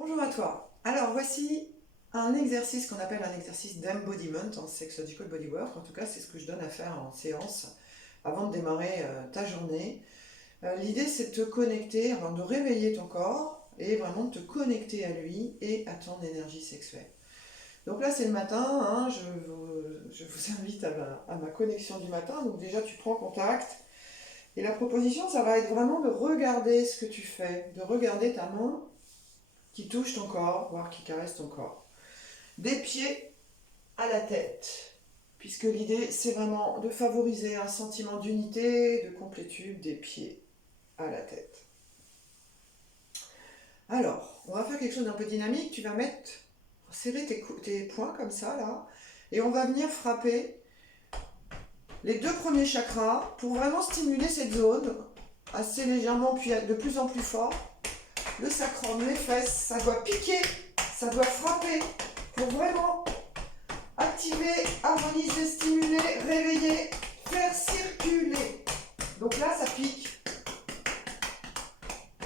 Bonjour à toi. Alors voici un exercice qu'on appelle un exercice d'embodiment en Sexological Bodywork. En tout cas, c'est ce que je donne à faire en séance avant de démarrer ta journée. L'idée, c'est de te connecter, enfin, de réveiller ton corps et vraiment de te connecter à lui et à ton énergie sexuelle. Donc là, c'est le matin, hein, je vous invite à ma connexion du matin. Donc déjà, tu prends contact. Et la proposition, ça va être vraiment de regarder ce que tu fais, de regarder ta main qui touche ton corps, voire qui caresse ton corps. Des pieds à la tête, puisque l'idée c'est vraiment de favoriser un sentiment d'unité, de complétude des pieds à la tête. Alors, on va faire quelque chose d'un peu dynamique, tu vas serrer tes poings comme ça là, et on va venir frapper les deux premiers chakras pour vraiment stimuler cette zone assez légèrement, puis de plus en plus fort. Le sacrum, les fesses, ça doit piquer, ça doit frapper pour vraiment activer, harmoniser, stimuler, réveiller, faire circuler. Donc là, ça pique.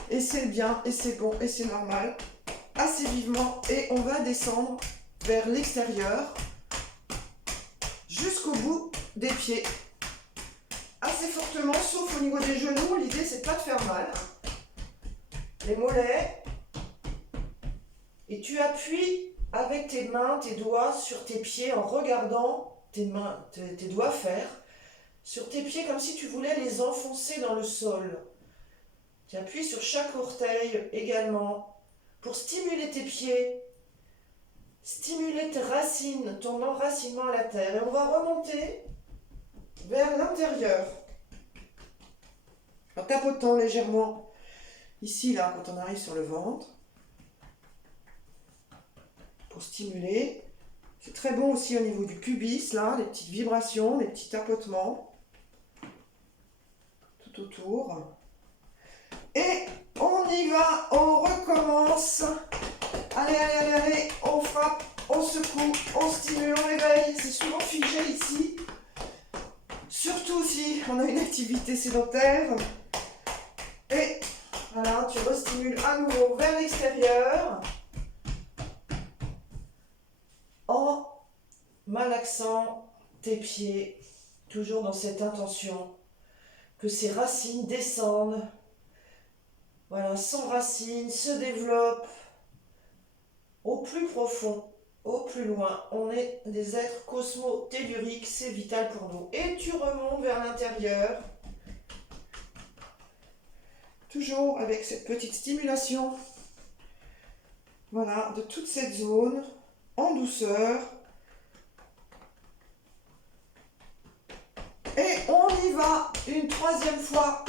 Et c'est bien, et c'est bon, et c'est normal. Assez vivement. Et on va descendre vers l'extérieur jusqu'au bout des pieds. Assez fortement, sauf au niveau des genoux. L'idée, c'est pas de faire mal. Les mollets. Et tu appuies avec tes mains, tes doigts sur tes pieds en regardant tes mains, tes doigts faire sur tes pieds comme si tu voulais les enfoncer dans le sol. Tu appuies sur chaque orteil également pour stimuler tes pieds, stimuler tes racines, ton enracinement à la terre. Et on va remonter vers l'intérieur en tapotant légèrement ici, là, quand on arrive sur le ventre, pour stimuler. C'est très bon aussi au niveau du pubis, là, les petites vibrations, les petits tapotements tout autour. Et on y va, on recommence. Allez, allez, allez, allez, on frappe, on secoue, on stimule, on réveille. C'est souvent figé ici. Surtout si on a une activité sédentaire. Et voilà, tu restimules à nouveau vers l'extérieur. En malaxant tes pieds, toujours dans cette intention que ces racines descendent, voilà, s'enracinent, se développent au plus profond, au plus loin. On est des êtres cosmo-telluriques, c'est vital pour nous. Et tu remontes vers l'intérieur, toujours avec cette petite stimulation, voilà, de toute cette zone, en douceur. Et on y va une troisième fois.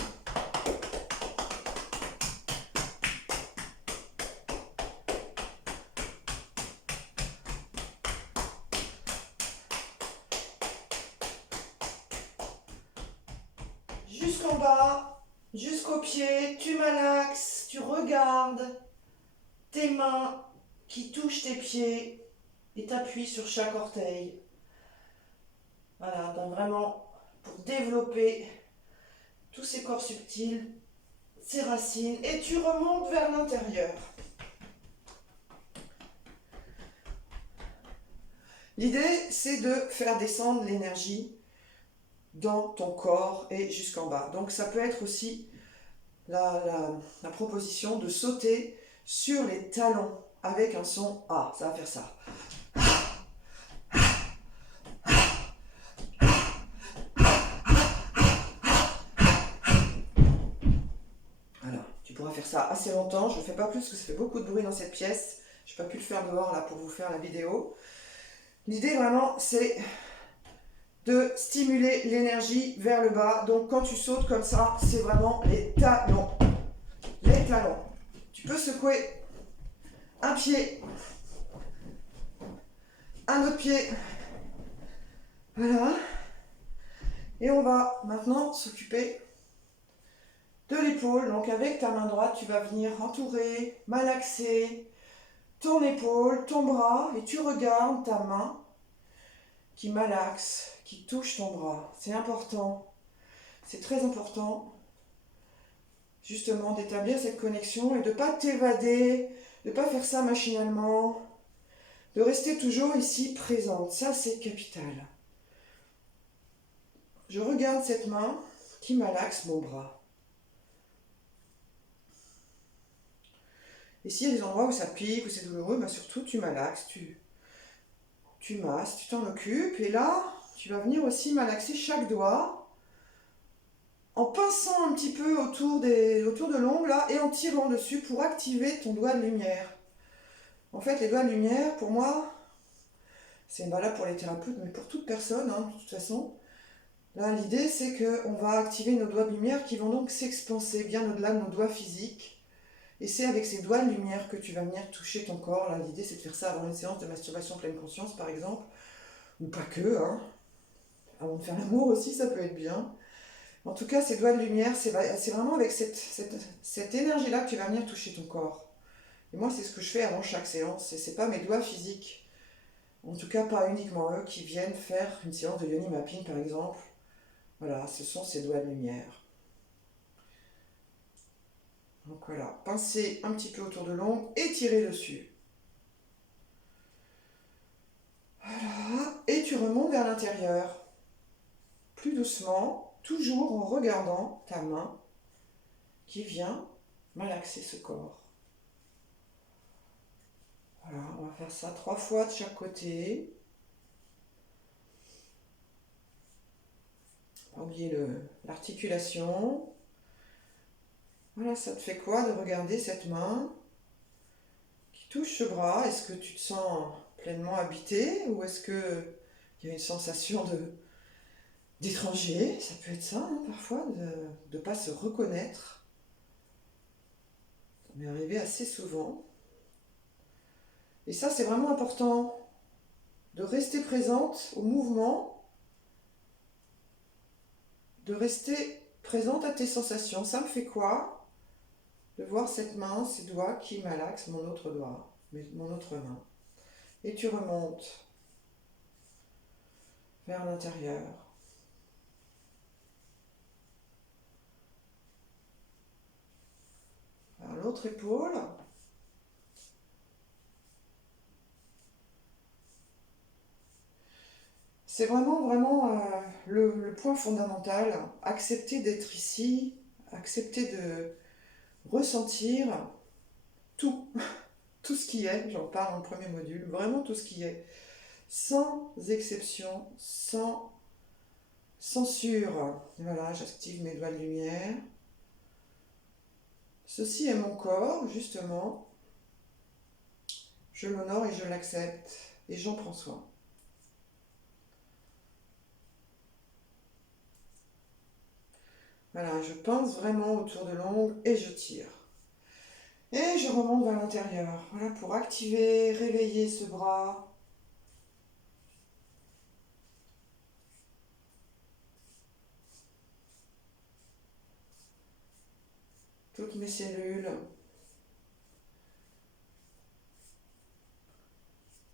Jusqu'en bas, jusqu'aux pieds, tu malaxes, tu regardes tes mains qui touchent tes pieds et t'appuies sur chaque orteil. Voilà, donc vraiment pour développer tous ces corps subtils, ces racines, et tu remontes vers l'intérieur. L'idée, c'est de faire descendre l'énergie dans ton corps et jusqu'en bas. Donc ça peut être aussi la proposition de sauter sur les talons avec un son A. Ça va faire ça. Voilà, tu pourras faire ça assez longtemps. Je ne le fais pas plus parce que ça fait beaucoup de bruit dans cette pièce. Je n'ai pas pu le faire dehors là pour vous faire la vidéo. L'idée vraiment, c'est de stimuler l'énergie vers le bas. Donc quand tu sautes comme ça, c'est vraiment les talons. Les talons. Tu peux secouer un pied, un autre pied. Voilà. Et on va maintenant s'occuper de l'épaule. Donc avec ta main droite, tu vas venir entourer, malaxer ton épaule, ton bras, et tu regardes ta main qui malaxe, qui touche ton bras. C'est important. C'est très important justement d'établir cette connexion et de ne pas t'évader de ne pas faire ça machinalement, de rester toujours ici présente. Ça, c'est capital. Je regarde cette main qui malaxe mon bras. Et s'il y a des endroits où ça pique, où c'est douloureux, bah surtout tu malaxes, tu masses, tu t'en occupes. Et là, tu vas venir aussi malaxer chaque doigt en pinçant un petit peu autour de l'ongle là, et en tirant dessus pour activer ton doigt de lumière. En fait, les doigts de lumière, pour moi, c'est valable pour les thérapeutes, mais pour toute personne, hein, de toute façon. Là, l'idée, c'est qu'on va activer nos doigts de lumière qui vont donc s'expanser bien au-delà de nos doigts physiques. Et c'est avec ces doigts de lumière que tu vas venir toucher ton corps. Là, l'idée, c'est de faire ça avant une séance de masturbation pleine conscience, par exemple. Ou pas que, hein. Avant de faire l'amour aussi, ça peut être bien. En tout cas, ces doigts de lumière, c'est vraiment avec cette énergie-là que tu vas venir toucher ton corps. Et moi, c'est ce que je fais avant chaque séance. Et c'est pas mes doigts physiques, en tout cas pas uniquement eux, qui viennent faire une séance de yoni mapping, par exemple. Voilà, ce sont ces doigts de lumière. Donc voilà, pincez un petit peu autour de l'ongle et tirez dessus. Voilà, et tu remontes vers l'intérieur. Plus doucement, toujours en regardant ta main qui vient malaxer ce corps. Voilà, on va faire ça 3 fois de chaque côté. Pas oublier l'articulation. Voilà, ça te fait quoi de regarder cette main qui touche ce bras? Est-ce que tu te sens pleinement habité ou est-ce qu'il y a une sensation d'étranger? Ça peut être ça, hein, parfois, de ne pas se reconnaître. Ça m'est arrivé assez souvent. Et ça, c'est vraiment important de rester présente au mouvement, de rester présente à tes sensations. Ça me fait quoi de voir cette main, ces doigts qui malaxent mon autre doigt, mon autre main. Et tu remontes vers l'intérieur. Vers l'autre épaule. C'est vraiment le point fondamental. Accepter d'être ici, accepter de ressentir tout, tout ce qui est. J'en parle dans le premier module, vraiment tout ce qui est. Sans exception, sans censure. Voilà, j'active mes doigts de lumière. Ceci est mon corps, justement. Je l'honore et je l'accepte. Et j'en prends soin. Voilà, je pince vraiment autour de l'ongle et je tire. Et je remonte vers l'intérieur. Voilà, pour activer, réveiller ce bras. Toutes mes cellules.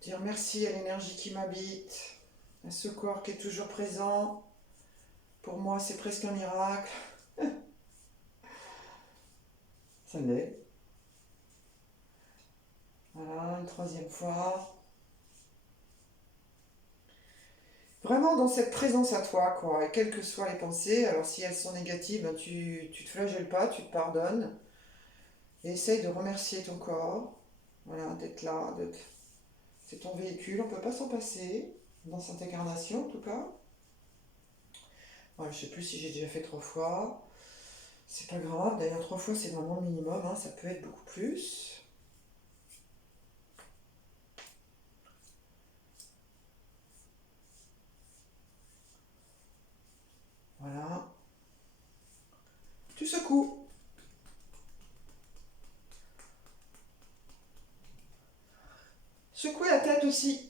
Dire merci à l'énergie qui m'habite, à ce corps qui est toujours présent. Pour moi, c'est presque un miracle. Ça l'est. Voilà, une 3e fois. Vraiment dans cette présence à toi, quoi. Et quelles que soient les pensées, alors si elles sont négatives, ben tu te flagelles pas, tu te pardonnes. Et essaye de remercier ton corps. Voilà, d'être là, c'est ton véhicule, on ne peut pas s'en passer, dans cette incarnation en tout cas. Voilà, je ne sais plus si j'ai déjà fait 3 fois. C'est pas grave, d'ailleurs 3 fois c'est vraiment le minimum, hein, ça peut être beaucoup plus. Voilà. Tu secoues. Secouez la tête aussi.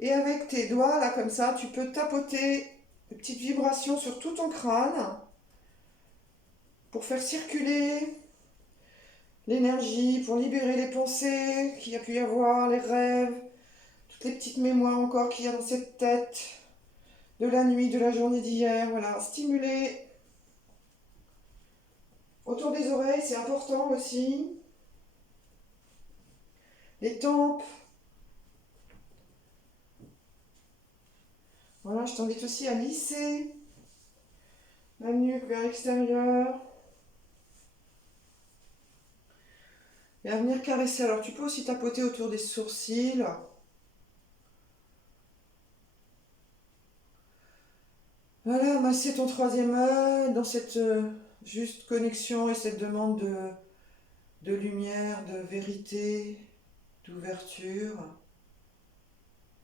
Et avec tes doigts, là, comme ça, tu peux tapoter des petites vibrations sur tout ton crâne pour faire circuler l'énergie, pour libérer les pensées qu'il y a pu y avoir, les rêves, toutes les petites mémoires encore qu'il y a dans cette tête, de la nuit, de la journée d'hier, voilà, stimuler autour des oreilles, c'est important aussi. Les tempes. Voilà, je t'invite aussi à lisser la nuque vers l'extérieur. Et à venir caresser. Alors tu peux aussi tapoter autour des sourcils. Voilà, masser ton troisième œil dans cette juste connexion et cette demande de lumière, de vérité, d'ouverture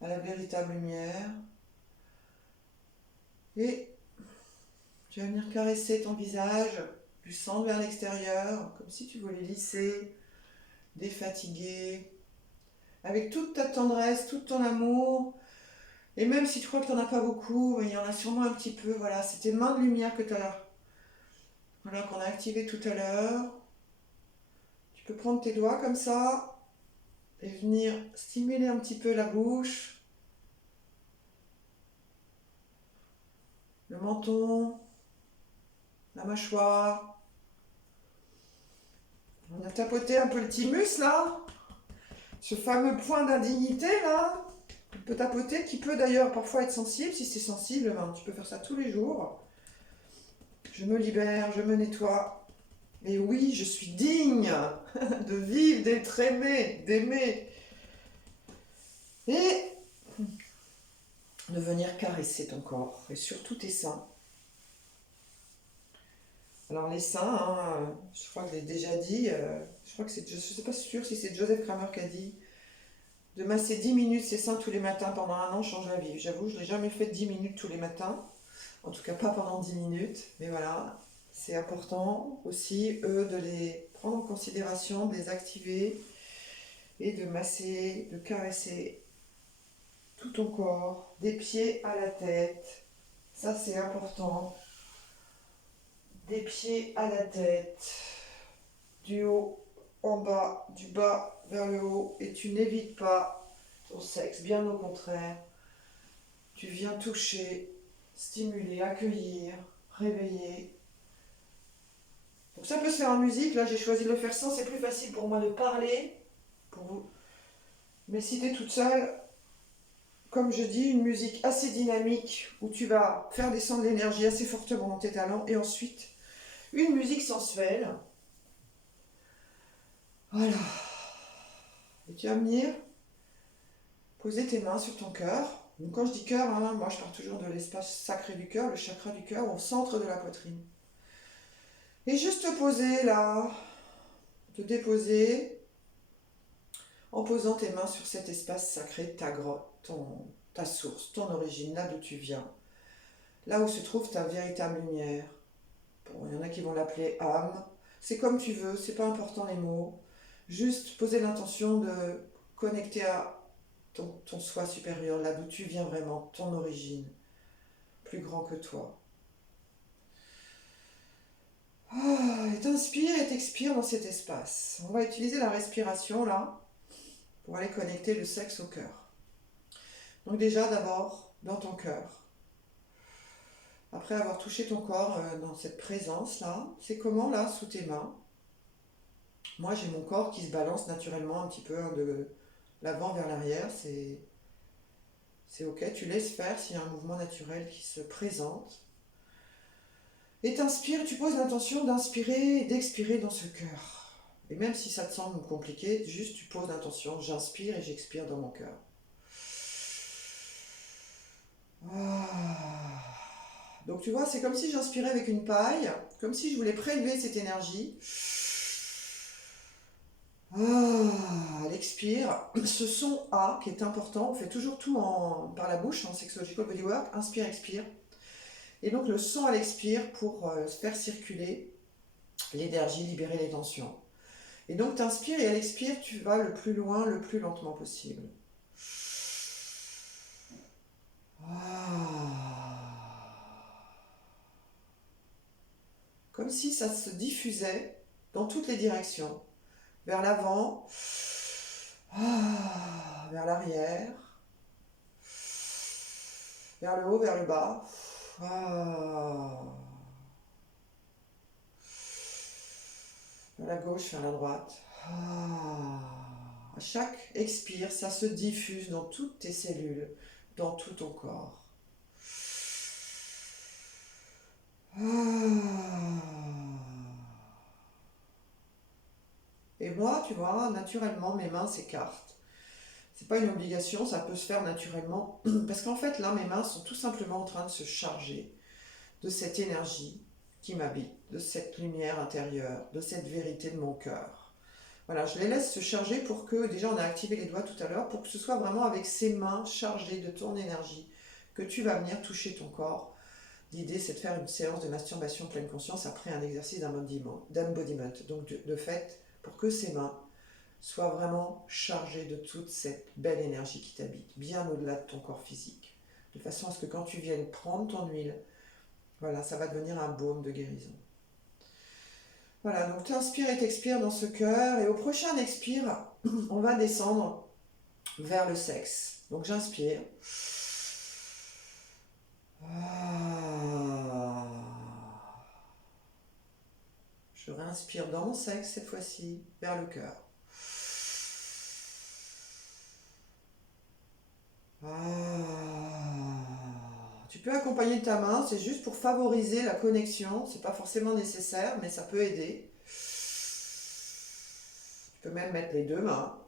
à la véritable lumière. Et tu vas venir caresser ton visage du centre vers l'extérieur, comme si tu voulais lisser, défatiguer, avec toute ta tendresse, tout ton amour. Et même si tu crois que tu n'en as pas beaucoup, il y en a sûrement un petit peu. Voilà, c'est tes mains de lumière que tu as, voilà, qu'on a activé tout à l'heure. Tu peux prendre tes doigts comme ça et venir stimuler un petit peu la bouche, le menton, la mâchoire. On a tapoté un peu le thymus là, ce fameux point d'indignité là. On peut tapoter, qui peut d'ailleurs parfois être sensible. Si c'est sensible, tu peux faire ça tous les jours. Je me libère, je me nettoie. Et oui, je suis digne de vivre, d'être aimé, d'aimer. Et de venir caresser ton corps et surtout tes seins. Alors les seins, je crois que je l'ai déjà dit, je crois que c'est, je ne sais pas sûr si c'est Joseph Kramer qui a dit, de masser 10 minutes ses seins tous les matins pendant un an change la vie. J'avoue, je ne l'ai jamais fait 10 minutes tous les matins, en tout cas pas pendant 10 minutes, mais voilà, c'est important aussi, eux, de les prendre en considération, de les activer et de masser, de caresser tout ton corps, des pieds à la tête, ça c'est important. Des pieds à la tête, du haut en bas, du bas vers le haut, et tu n'évites pas ton sexe, bien au contraire. Tu viens toucher, stimuler, accueillir, réveiller. Donc ça peut se faire en musique, là j'ai choisi de le faire sans, c'est plus facile pour moi de parler, pour vous. Mais si tu es toute seule, comme je dis, une musique assez dynamique, où tu vas faire descendre l'énergie assez fortement dans tes talons, et ensuite une musique sensuelle. Voilà. Et tu vas venir poser tes mains sur ton cœur. Donc quand je dis cœur, moi je pars toujours de l'espace sacré du cœur, le chakra du cœur, au centre de la poitrine. Et juste te poser là, te déposer, en posant tes mains sur cet espace sacré, ta grotte, ta source, ton origine, là d'où tu viens. Là où se trouve ta véritable lumière. Bon, il y en a qui vont l'appeler âme. C'est comme tu veux, c'est pas important les mots. Juste poser l'intention de connecter à ton soi supérieur, là d'où tu viens vraiment, ton origine, plus grand que toi. Et t'inspires et t'expires dans cet espace. On va utiliser la respiration là, pour aller connecter le sexe au cœur. Donc déjà d'abord, dans ton cœur. Après avoir touché ton corps dans cette présence là, c'est comment là, sous tes mains. Moi j'ai mon corps qui se balance naturellement un petit peu de l'avant vers l'arrière, c'est ok, tu laisses faire s'il y a un mouvement naturel qui se présente. Et t'inspires, tu poses l'intention d'inspirer et d'expirer dans ce cœur. Et même si ça te semble compliqué, juste tu poses l'intention, j'inspire et j'expire dans mon cœur. Donc tu vois, c'est comme si j'inspirais avec une paille, comme si je voulais prélever cette énergie. Elle expire. Ce son A qui est important, on fait toujours tout par la bouche en Sexological Bodywork, inspire, expire. Et donc le son à l'expire pour faire circuler l'énergie, libérer les tensions. Et donc tu inspires et à l'expire, tu vas le plus loin, le plus lentement possible. Comme si ça se diffusait dans toutes les directions. Vers l'avant, vers l'arrière, vers le haut, vers le bas. la gauche vers la droite. À chaque expire, ça se diffuse dans toutes tes cellules, dans tout ton corps. Et moi, tu vois, naturellement, mes mains s'écartent. C'est pas une obligation, ça peut se faire naturellement. Parce qu'en fait, là, mes mains sont tout simplement en train de se charger de cette énergie qui m'habite, de cette lumière intérieure, de cette vérité de mon cœur. Voilà, je les laisse se charger pour que, déjà on a activé les doigts tout à l'heure, pour que ce soit vraiment avec ces mains chargées de ton énergie que tu vas venir toucher ton corps. L'idée c'est de faire une séance de masturbation pleine conscience après un exercice d'embodiment. Donc de fait, pour que ces mains soient vraiment chargées de toute cette belle énergie qui t'habite, bien au-delà de ton corps physique. De façon à ce que quand tu viennes prendre ton huile, voilà, ça va devenir un baume de guérison. Voilà, donc tu inspires et t'expires dans ce cœur. Et au prochain expire, on va descendre vers le sexe. Donc j'inspire. Je réinspire dans mon sexe cette fois-ci, vers le cœur. Tu peux accompagner de ta main, c'est juste pour favoriser la connexion. C'est pas forcément nécessaire, mais ça peut aider. Tu peux même mettre les deux mains.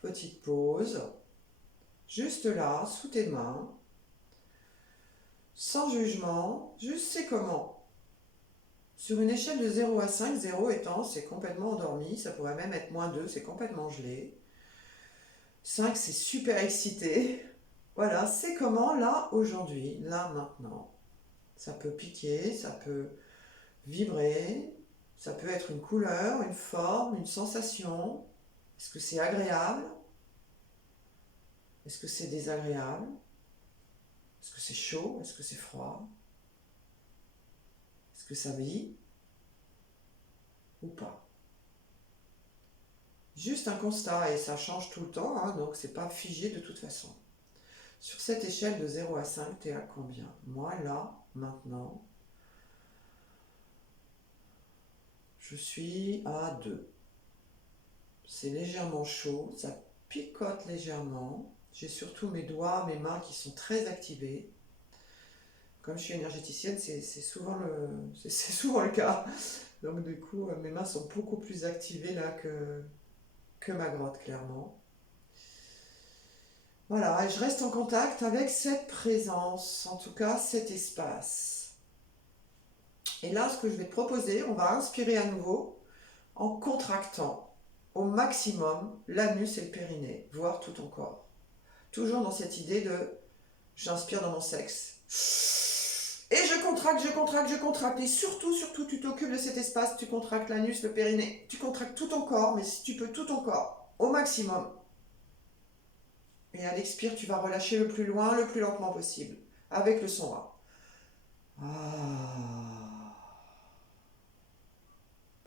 Petite pause, juste là, sous tes mains, sans jugement, juste c'est comment. Sur une échelle de 0 à 5, 0 étant c'est complètement endormi, ça pourrait même être -2, c'est complètement gelé. 5 c'est super excité. Voilà, c'est comment là, aujourd'hui, là, maintenant. Ça peut piquer, ça peut vibrer, ça peut être une couleur, une forme, une sensation. Est-ce que c'est agréable? Est-ce que c'est désagréable? Est-ce que c'est chaud? Est-ce que c'est froid? Est-ce que ça vit? Ou pas? Juste un constat, et ça change tout le temps, hein, donc c'est pas figé de toute façon. Sur cette échelle de 0 à 5, t'es à combien? Moi, là, maintenant, je suis à 2. C'est légèrement chaud, ça picote légèrement. J'ai surtout mes doigts, mes mains qui sont très activés. Comme je suis énergéticienne, c'est souvent le cas. Donc du coup, mes mains sont beaucoup plus activées là que ma grotte, clairement. Voilà, et je reste en contact avec cette présence, en tout cas cet espace. Et là, ce que je vais te proposer, on va inspirer à nouveau en contractant au maximum l'anus et le périnée, voire tout ton corps. Toujours dans cette idée de j'inspire dans mon sexe. Et je contracte, je contracte, je contracte. Et surtout, surtout, tu t'occupes de cet espace, tu contractes l'anus, le périnée. Tu contractes tout ton corps, mais si tu peux tout ton corps, au maximum. Et à l'expire, tu vas relâcher le plus loin, le plus lentement possible, avec le son A.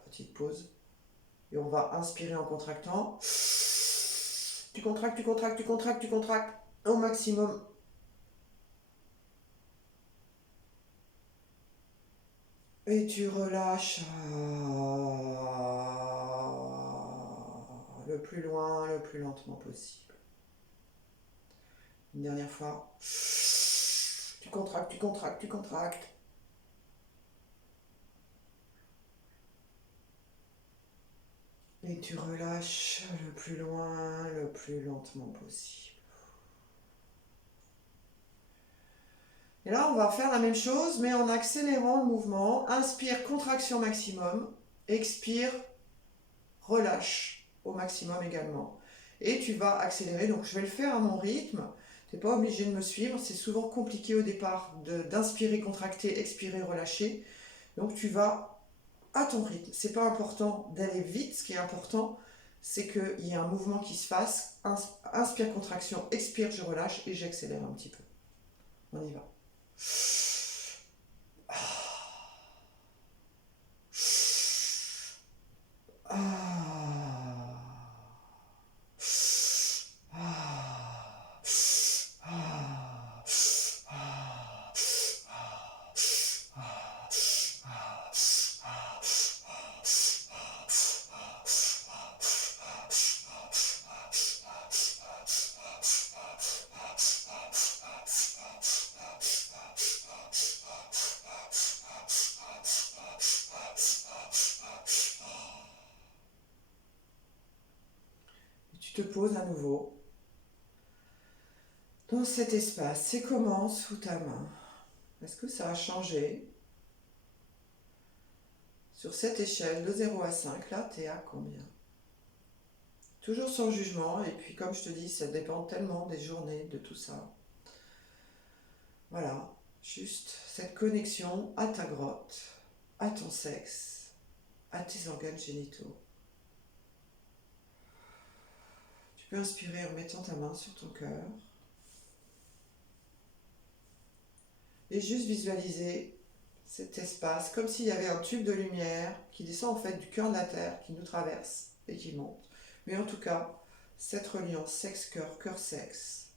Petite pause. Et on va inspirer en contractant. Tu contractes, tu contractes, tu contractes, tu contractes, au maximum. Et tu relâches le plus loin, le plus lentement possible. Une dernière fois. Tu contractes, tu contractes, tu contractes. Et tu relâches le plus loin, le plus lentement possible. Et là, on va faire la même chose, mais en accélérant le mouvement. Inspire, contraction maximum. Expire, relâche au maximum également. Et tu vas accélérer. Donc, je vais le faire à mon rythme. Tu n'es pas obligé de me suivre. C'est souvent compliqué au départ d'inspirer, contracter, expirer, relâcher. Donc, tu vas à ton rythme. C'est pas important d'aller vite. Ce qui est important, c'est qu'il y ait un mouvement qui se fasse. Inspire, contraction, expire, je relâche et j'accélère un petit peu. On y va. tu te poses à nouveau dans cet espace. C'est comment sous ta main? Est-ce que ça a changé? Sur cette échelle de 0 à 5, là, tu es à combien? Toujours sans jugement, et puis comme je te dis, ça dépend tellement des journées, de tout ça. Voilà, juste cette connexion à ta grotte, à ton sexe, à tes organes génitaux. Tu peux inspirer en mettant ta main sur ton cœur et juste visualiser cet espace comme s'il y avait un tube de lumière qui descend en fait du cœur de la terre, qui nous traverse et qui monte. Mais en tout cas, cette reliance sexe-cœur, cœur-sexe,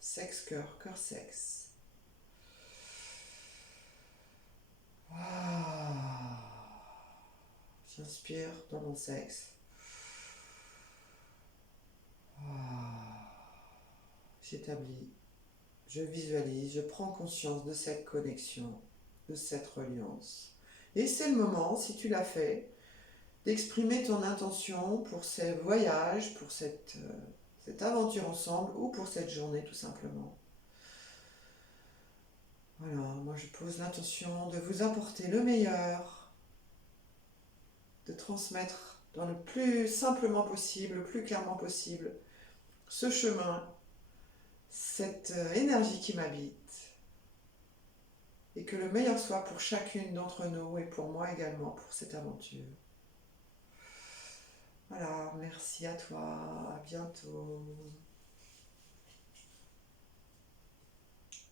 sexe-cœur, cœur-sexe. Ah. J'inspire dans mon sexe. Ah. J'établis, je visualise, je prends conscience de cette connexion, de cette reliance. Et c'est le moment, si tu l'as fait, d'exprimer ton intention pour ce voyage, pour cette aventure ensemble ou pour cette journée tout simplement. Voilà, moi je pose l'intention de vous apporter le meilleur, de transmettre dans le plus simplement possible, le plus clairement possible, ce chemin, cette énergie qui m'habite, et que le meilleur soit pour chacune d'entre nous et pour moi également pour cette aventure. Voilà, merci à toi, à bientôt.